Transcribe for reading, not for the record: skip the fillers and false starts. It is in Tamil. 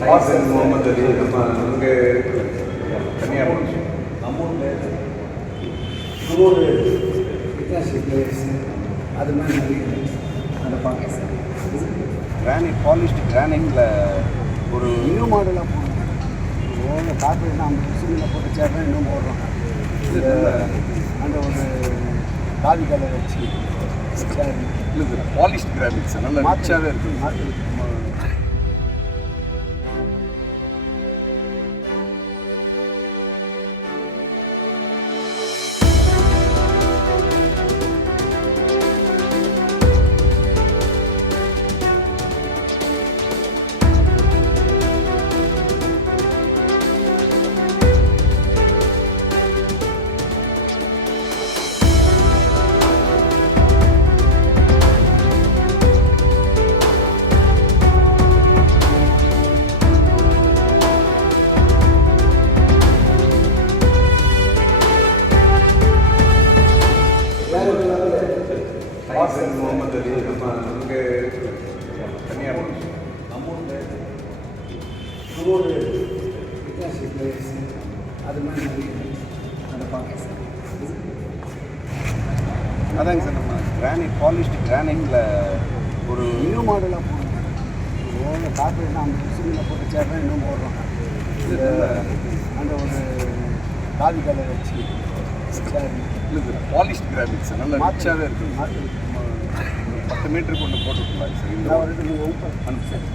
ஹாசன் முகமது அலி நம்ம அங்கே கன்னியாகுமரி நம்ம ஊரில் இன்னொரு வித்தியாச பிளேயர்ஸ் அது மாதிரி நிறைய அதை பார்க்க சார் கிரானைட் பாலிஷ்டு கிரானைட்டில் ஒரு நியூ மாடலாக போடணும் கார்பரேட் நம்ம சுமியில் போட்டு சேர்றோம் இன்னும் போடுறோம் அந்த ஒரு காவி கலர் வச்சு சேர் இல்லை பாலிஷ்டு கிரானைட்ஸ் நல்ல ரிச்சாகவே இருக்குது. மாற்று ஹாசன் முகமது அலி நம்ம அங்கே கன்னியாகுமரி நம்ம ஊரில் இன்னொரு வித்தியாச பிளேயர்ஸ் அது மாதிரி நிறைய அதை பார்க்க சார் அதாங்க சார் நம்ம கிரானைட் பாலிஷ்டு கிரானைட்டில் ஒரு நியூ மாடலாக போடணும் கார்பரேட் நம்ம சுமியில் போட்டு சேர்றோம் இன்னும் போடுறோம் அந்த ஒரு காவி கலர் வச்சு சேர் இல்லை பாலிஷ்டு கிரானைட்ஸ் நல்ல ரிச்சாகவே இருக்குது. மாற்று 10 மீட்டருக்கு ஒன்று போட்டுருக்கலாம் சார். இந்த நான் ஒரு அனுப்பு சார்.